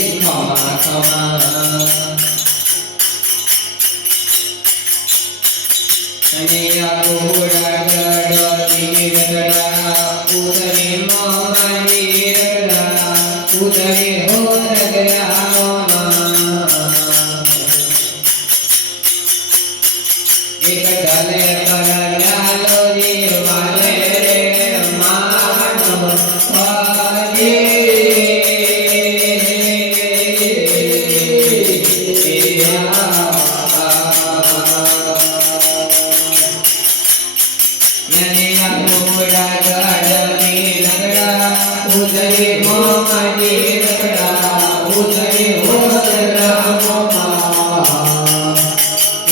खमा खमा अनिया गोड़ा गड़ा तीर गड़ा उतरे मंदिर गड़ा उतरे हो गया एक डले पर डालो जीवाले रे मानव पाजे उदरे मोमनी रगड़ा उदरे हो रगड़ा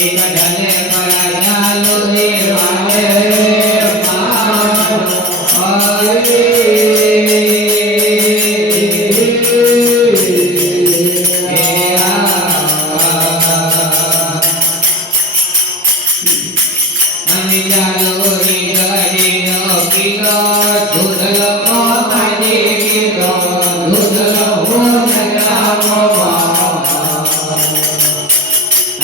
एक ढले पर डालो दीवाने मान आए अनि डालो री गरी नो किलो धुधल मोमनी किलो धुधल हो रगड़ा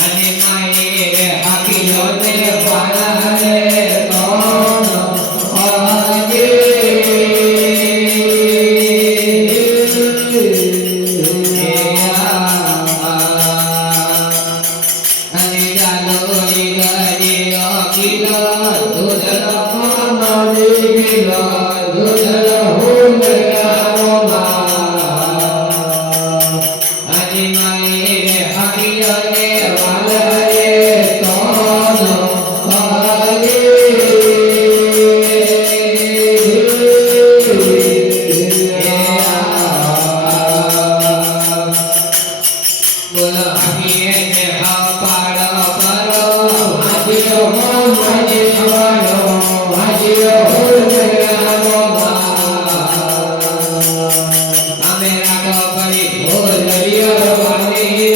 अनि माये हाकिलो ने पाले कौन आगे अनि जालो री गरी किलो धुधल मोमनी किलो धुधल हो रगड़ा अनि माये हाकिलो ने बोला